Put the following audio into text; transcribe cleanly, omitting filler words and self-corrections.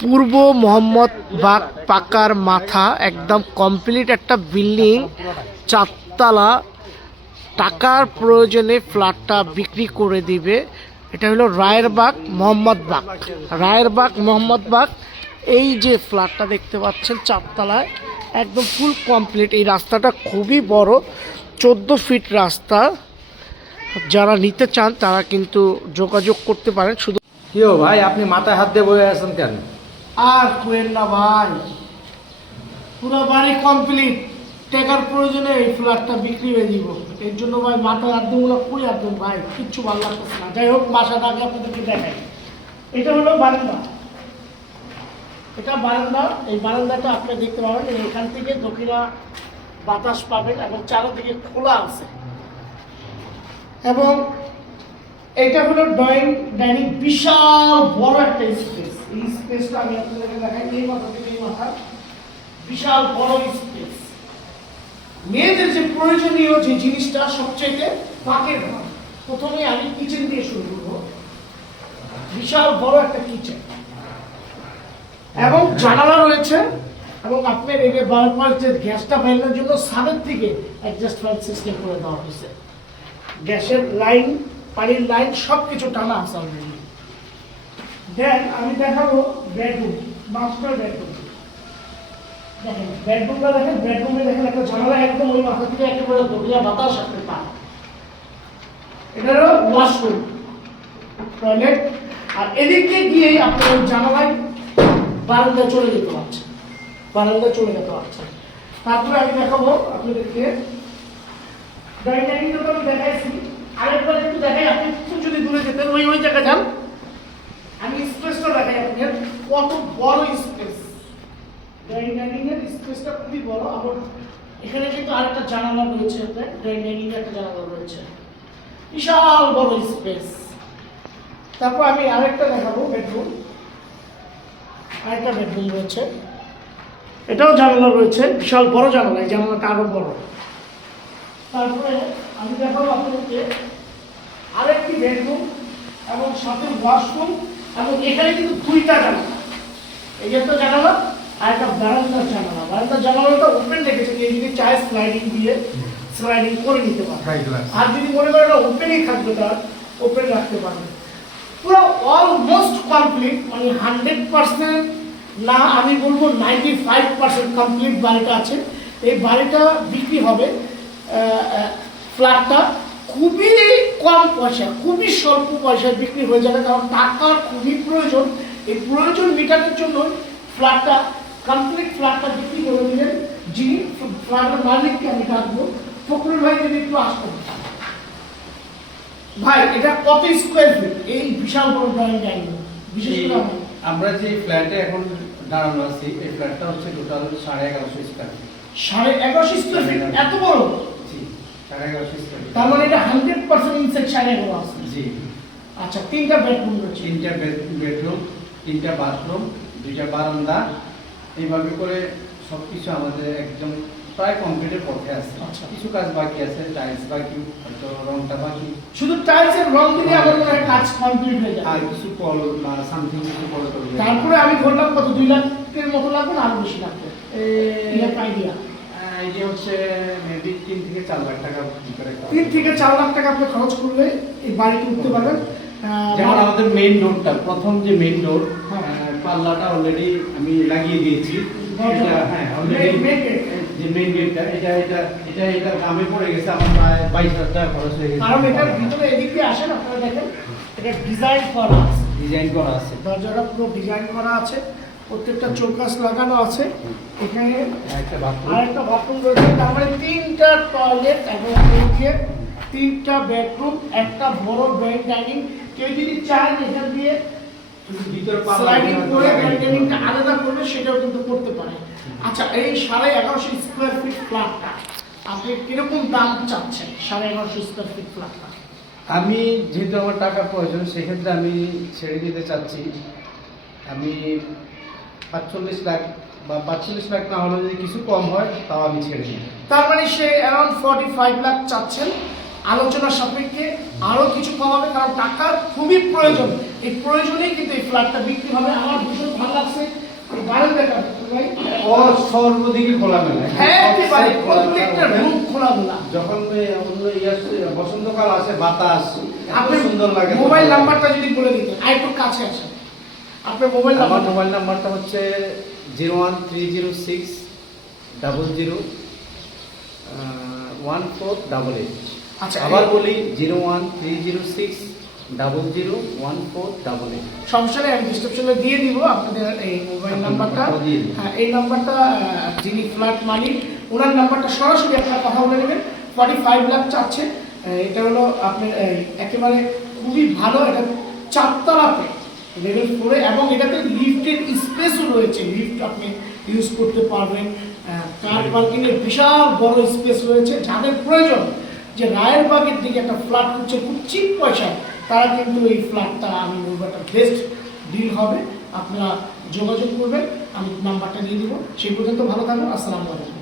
পূর্ব Mohammad bug পাকার মাথা একদম কমপ্লিট একটা বিল্ডিং, চারতলা। টাকার প্রয়োজনে ফ্ল্যাটটা বিক্রি করে দিবে। এটা হলো রায়েরবাগ মোহাম্মদ বাগ, রায়েরবাগ মোহাম্মদ বাগ। এই যে ফ্ল্যাটটা দেখতে পাচ্ছেন চারতলায়, একদম ফুল কমপ্লিট। এই রাস্তাটা খুবই বড়, 14 ফিট রাস্তা। যারা নিতে চান তারা কিন্তু যোগাযোগ করতে পারেন। শুধু কি ও ভাই, আপনি মাথায় হাত দিয়ে বসে আছেন কেন? আর কোয়েন না ভাই, পুরো বাড়ি কমপ্লিট। টাকার প্রয়োজনে এই ফ্ল্যাটটা বিক্রি হয়ে দিব। এর জন্য ভাই মাথায় হাত দিয়ে কই আসবেন ভাই, কিচ্ছু ভালো লাগতেছে না। যাই হোক, বাসাটা আগে আপনাদেরকে দেখাই। এটা হলো বারান্দা, এটা বারান্দা। এই বারান্দাটা আপনি দেখতে পাবেন, এখান থেকে দক্ষিণা বাতাস পাবেন এবং চারদিকে খোলা আছে। এবং এটা হলো ডাইনিং, বিশাল বড় একটা স্পেস। এই স্পেসটা আমি আপনাদেরকে দেখাই। এই মাথা থেকে এই মাথা বিশাল বড় স্পেস। মেয়েদের যে প্রয়োজনীয় যে জিনিসটা সবচেয়ে ফাঁকের ঘর। প্রথমে আমি কিচেন দিয়ে শুরু করবো। বিশাল বড় একটা কিচেন এবং জানালা রয়েছে। এবং আপনার এই বারবার যে গ্যাসটা ফেলানোর জন্য ছাদের থেকে অ্যাডজাস্ট ফ্যান সিস্টেম করে দেওয়া হয়েছে। গ্যাসের লাইন, পানির লাইন সবকিছু টানা আছে অলরেডি। দেন আমি দেখাবো বেডরুম, মাস্টার বেডরুম। দেখেন বেডরুমটা, দেখেন বেডরুমে দেখেন একটা জানালা, একদম ওই মাথা থেকে একেবারে দক্ষিণা বাতাস আপনি পান। এটা হলো ওয়াশরুম, টয়লেট। আর এদিকে গিয়েই আপনার ওই জানালায় বারান্দা চলে যেতে পারছে, বারান্দা চলে যেতে পারছে। তারপরে আমি দেখাবো আপনাদেরকে ডাইনিংটা তো আমি দেখাইছি। আরেকবার একটু দেখাই, আপনি একটু যদি দূরে যেতেন, ওই জায়গা যান। আমি স্পেসটা দেখাই আপনাদের, কত বড় স্পেস। ডাইনিং এর স্পেসটা খুবই বড়। আবার এখানে কিন্তু আরেকটা জানালা রয়েছে, আপনার ডাইনিং এর একটা জানালা রয়েছে, বিশাল বড় স্পেস। তারপর আমি আরেকটা দেখাবো বেডরুম। আরেকটা বেডরুম রয়েছে, এটাও জানালা রয়েছে, বিশাল বড় জানালা। এই জানালাটা আরো বড়। তারপরে আমি দেখাবো আপনাদেরকে আরেকটি বেডরুম এবং সাথে ওয়াশরুম। এবং এখানে কিন্তু দুইটা জানালা, এই যে একটা জানালা আর একটা বারান্দার জানালা। বারান্দার জানালাটা ওপেন রেখেছে, কেউ যদি চায় স্লাইডিং দিয়ে স্লাইডিং করে নিতে পারে। আর যদি মনে করেন এটা ওপেনই থাকবে, তার ওপেন রাখতে পারবে। পুরো অলমোস্ট কমপ্লিট, মানে 100% না, আমি বলবো 95% কমপ্লিট বাড়িটা আছে। এই বাড়িটা বিক্রি হবে, ফ্ল্যাটটা খুবই কম পয়সা, খুবই স্বল্প পয়সায় বিক্রি হয়ে যাবে। কারণ টাকার খুবই প্রয়োজন। এই প্রয়োজন মেটানোর জন্য ফ্ল্যাটটা কমপ্লিট, ফ্ল্যাটটা বিক্রি করে দিলেন। যিনি ফ্ল্যাটের মালিককে আমি ডাকবো, ফখরুল ভাই যদি একটু আসতেন। ভাই এটা কত স্কোয়ার ফিট এই বিশাল বড় ডাইনিং? বিশেষ করে আমরা যে ফ্ল্যাটে এখন দাঁড়ানো আছি, এই ফ্ল্যাটটা হচ্ছে total 1150 square feet. 1150 square feet এত বড়? জি, 1150 স্কোয়ার ফিট। তার মানে এটা 100% ইনসাইড 1150 আছে। জি। আচ্ছা, তিনটা বেডরুম রয়েছে, 3টা বেডরুম, 3টা বাথরুম, 2টা বারান্দা। এইভাবে করে সবকিছু আমাদের একদম প্রায় কমপ্লিটের পথে আছে। আচ্ছা, কিছু কাজ বাকি আছে, টাইলস বাকি, হয়তো রংটা বাকি। শুধু টাইলসের রং দিলে আমার মনে হয় কাজ কমপ্লিট হয়ে যাবে। আর কিছু কল বা সামথিং কিছু করে করবে। তারপরে আমি বললাম কত, 2 লাখের মতো লাগবে না আরো বেশি লাগবে? আইডিয়া এই যে হচ্ছে মেবি 3 থেকে 4 লাখ টাকা করে। 3 থেকে 4 লাখ টাকা আপনি খরচ করলে এই বাড়িতে উঠতে পারবেন। যেমন আমাদের মেইন ডোরটা, প্রথম যে মেইন ডোর, পাল্লাটা অলরেডি আমি লাগিয়ে দিয়েছি। হ্যাঁ, অলরেডি যে মেইন গেটটা, এটা দামে পড়ে গেছে আমার প্রায় 22,000 টাকা খরচ হয়ে গেছে। কারণ এটার ভিতরে এদিক দিয়ে আসেন, আপনারা দেখেন এটা ডিজাইন করা আছে, ডিজাইন করা আছে, দরজাটা পুরো ডিজাইন করা আছে, প্রত্যেকটা চৌকাস লাগানো আছে। এখানে একটা বাথরুম, আরেকটা বাথরুম রয়েছে। তারপরে 3টা টয়লেট এবং 3টা বেডরুম, একটা বড় ডাইনিং। কেউ যদি চায় এখান দিয়ে ভিতরে স্লাইডিং করে ডাইনিংটা আলাদা করবে, সেটাও কিন্তু করতে পারে। আচ্ছা, এই 1150 স্কোয়ার ফিট ফ্ল্যাটটা আপনি কিরকম দাম চাচ্ছেন? 1150 স্কোয়ার ফিট ফ্ল্যাটটা আমি যেহেতু আমার টাকা প্রয়োজন, সেক্ষেত্রে আমি ছেড়ে দিতে চাচ্ছি। আমি 45 লাখ বা 45 লাখ না হলে যদি কিছু কম হয় তাও আমি ছেড়ে দিই। তার মানে সে অ্যারাউন্ড 45 লাখ চাচ্ছেন। আলোচনা সাপেক্ষে আরো কিছু কমাবে, কারণ টাকার খুবই প্রয়োজন। এই প্রয়োজনেই কিন্তু এই ফ্ল্যাটটা বিক্রি হবে। আমার ভীষণ ভালো আছে গাড়ি দেখা ভাই সর্বদিকে খোলামেলা। হ্যাঁ একেবারে সব খোলামেলা। প্রত্যেকটা রুম খোলামেলা। যখন অন্য বসন্তকাল আসে বাতাস এত আপনি সুন্দর লাগে। মোবাইল নাম্বারটা যদি বলে দিতেন আর একটু কাছে আসেন, আপনার মোবাইল আমার নাম্বার। মোবাইল নাম্বারটা হচ্ছে 01306 00 1488। আচ্ছা আবার বলি 01306 001488। সমস্যা নেই, আমি ডিসক্রিপশনে দিয়ে দিব আপনাদের এই মোবাইল আপনার নাম্বারটা। নাম্বারটাও দিয়ে দিন। হ্যাঁ এই নাম্বারটা যিনি ফ্ল্যাট মালিক ওনার নাম্বারটা সরাসরি আপনার কথা বলে নেবেন। 45 লাখ চাচ্ছে। এটা হলো আপনার একেবারে খুবই ভালো, এটা 4 তলাতে লেভেল 4-এ এবং এটাতে লিফটের স্পেসও রয়েছে, লিফট আপনি ইউজ করতে পারবেন। কার পার্কিংয়ের বিশাল বড় স্পেস রয়েছে। যাদের প্রয়োজন যে রায়েরবাগের দিকে একটা ফ্ল্যাট করছে খুব চিপ পয়সায়, তারা কিন্তু এই ফ্ল্যাটটা আমি বলবো একটা বেস্ট ডিল হবে। আপনারা যোগাযোগ করবেন, আমি নাম্বারটা দিয়ে দিব। সেই পর্যন্ত ভালো থাকুন। আসসালামু আলাইকুম।